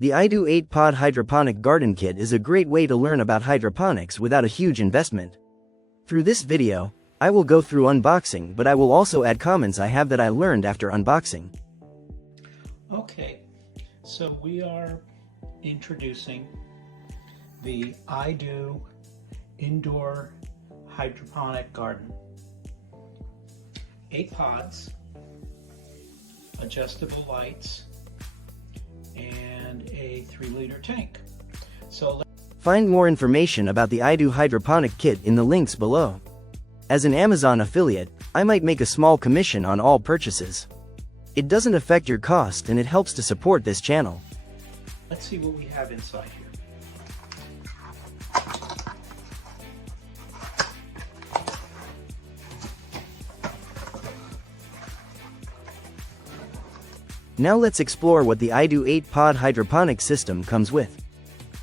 The iDOO 8-pod hydroponic garden kit is a great way to learn about hydroponics without a huge investment. Through this video, I will go through unboxing, but I will also add comments I have that I learned after unboxing. Okay, so we are introducing the iDOO indoor hydroponic garden. 8 pods, adjustable lights, and a 3-liter tank. Find more information about the iDOO hydroponic kit in the links below. As an Amazon affiliate, I might make a small commission on all purchases. It doesn't affect your cost and it helps to support this channel. Let's see what we have inside here. Now let's explore what the iDOO 8-pod hydroponic system comes with.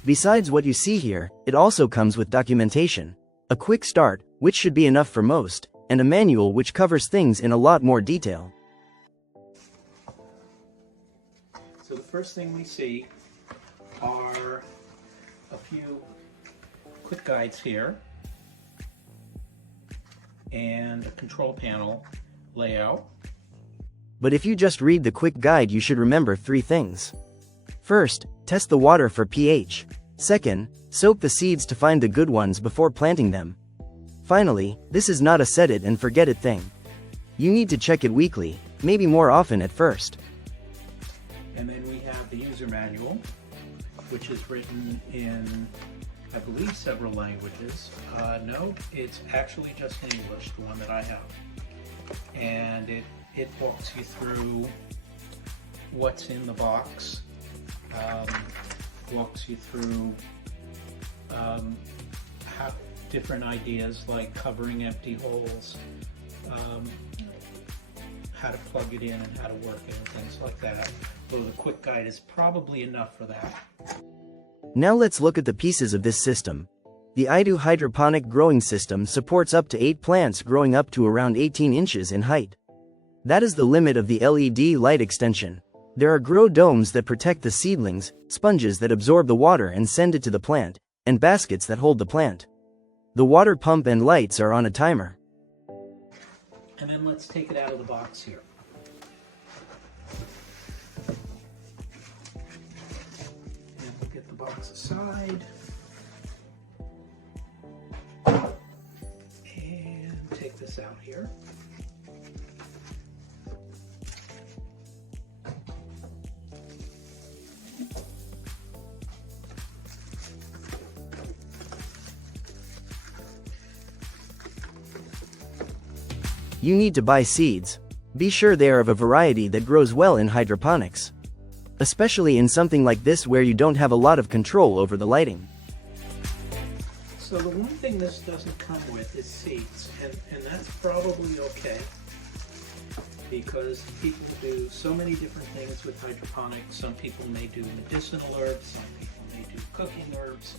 Besides what you see here, it also comes with documentation, a quick start, which should be enough for most, and a manual which covers things in a lot more detail. So the first thing we see are a few quick guides here and a control panel layout. But if you just read the quick guide, you should remember 3 things. First, test the water for pH. Second, soak the seeds to find the good ones before planting them. Finally, this is not a set it and forget it thing. You need to check it weekly, maybe more often at first. And then we have the user manual, which is written in, I believe, several languages. No, it's actually just in English, the one that I have. And it walks you through what's in the box, walks you through how different ideas like covering empty holes, how to plug it in and how to work it and things like that. So the quick guide is probably enough for that. Now let's look at the pieces of this system. The iDOO hydroponic growing system supports up to 8 plants growing up to around 18 inches in height. That is the limit of the LED light extension. There are grow domes that protect the seedlings, sponges that absorb the water and send it to the plant, and baskets that hold the plant. The water pump and lights are on a timer. And then let's take it out of the box here. And we'll get the box aside. And take this out here. You need to buy seeds. Be sure they are of a variety that grows well in hydroponics. Especially in something like this where you don't have a lot of control over the lighting. So the one thing this doesn't come with is seeds, and that's probably okay, because people do so many different things with hydroponics. Some people may do medicinal herbs, some people may do cooking herbs,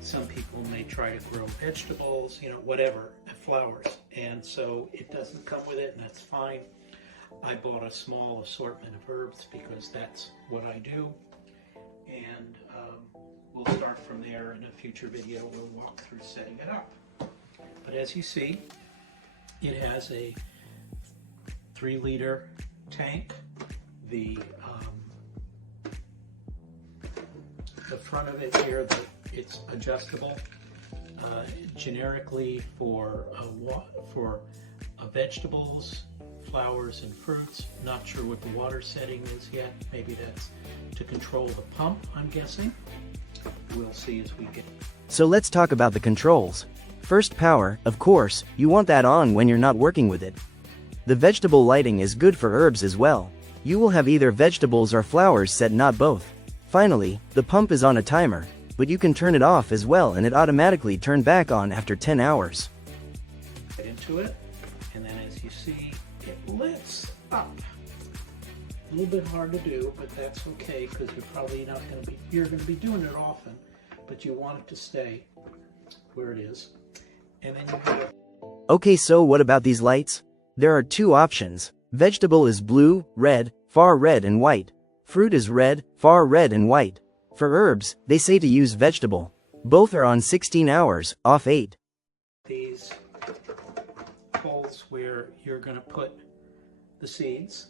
some people may try to grow vegetables, whatever, flowers, and so it doesn't come with it, and that's fine. I bought a small assortment of herbs because that's what I do, and we'll start from there. In a future video we'll walk through setting it up. But as you see, it has a 3-liter tank. The front of it here, it's adjustable, generically for vegetables, flowers, and fruits. Not sure what the water setting is yet. Maybe that's to control the pump, I'm guessing. We'll see as we get. So let's talk about the controls. First, power. Of course, you want that on when you're not working with it. The vegetable lighting is good for herbs as well. You will have either vegetables or flowers set, not both. Finally, the pump is on a timer, but you can turn it off as well and it automatically turn back on after 10 hours. Get into it, and then as you see, it lifts up. A little bit hard to do, but that's okay, because you're going to be doing it often, but you want it to stay where it is. And then you have. Okay, so what about these lights? There are 2 options. Vegetable is blue, red, far red and white. Fruit is red, far red and white. For herbs, they say to use vegetable. Both are on 16 hours, off 8. These holes where you're going to put the seeds.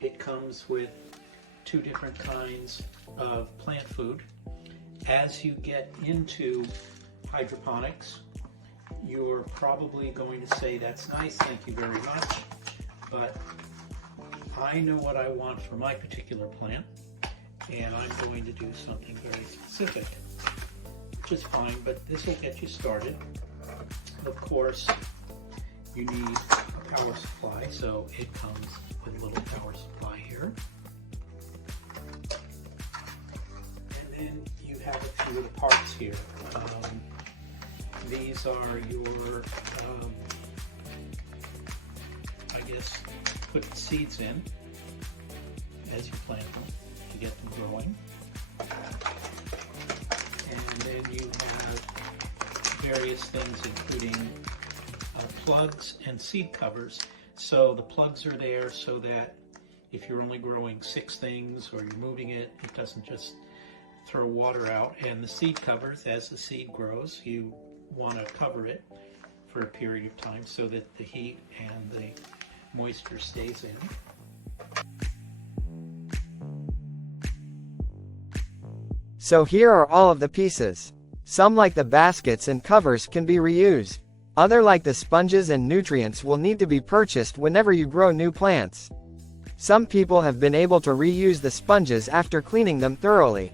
It comes with 2 different kinds of plant food. As you get into hydroponics, you're probably going to say, that's nice, thank you very much, but I know what I want for my particular plant, and I'm going to do something very specific, which is fine, but this will get you started. Of course, you need a power supply, so it comes with a little power supply here. And then you have a few of the parts here. These are your, I guess, put the seeds in as you plant them to get them growing. And then you have various things including plugs and seed covers. So the plugs are there so that if you're only growing 6 things or you're moving it, it doesn't just throw water out. And the seed covers, as the seed grows, you want to cover it for a period of time so that the heat and the moisture stays in. So here are all of the pieces. Some, like the baskets and covers, can be reused. Other, like the sponges and nutrients, will need to be purchased whenever you grow new plants. Some people have been able to reuse the sponges after cleaning them thoroughly.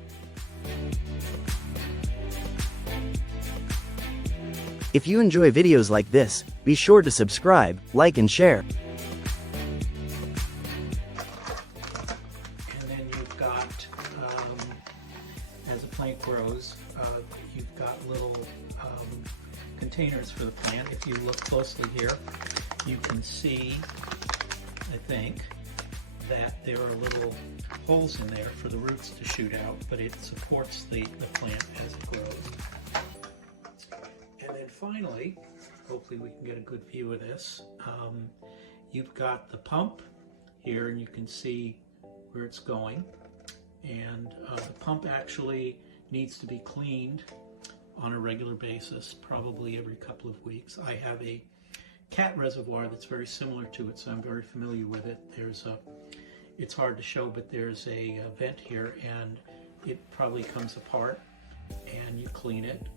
If you enjoy videos like this, be sure to subscribe, like and share. And then you've got, as the plant grows, you've got little containers for the plant. If you look closely here, you can see, I think, that there are little holes in there for the roots to shoot out, but it supports the plant as it grows. And then finally, hopefully we can get a good view of this, you've got the pump here, and you can see where it's going. And the pump actually needs to be cleaned on a regular basis, probably every couple of weeks. I have a cat reservoir that's very similar to it, so I'm very familiar with it. It's hard to show, but there's a vent here, and it probably comes apart, and you clean it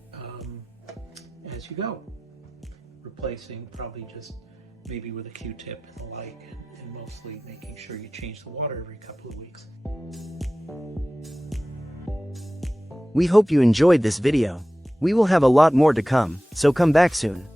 as you go, replacing probably just maybe with a Q-tip and the like, and mostly making sure you change the water every couple of weeks. We hope you enjoyed this video. We will have a lot more to come, so come back soon.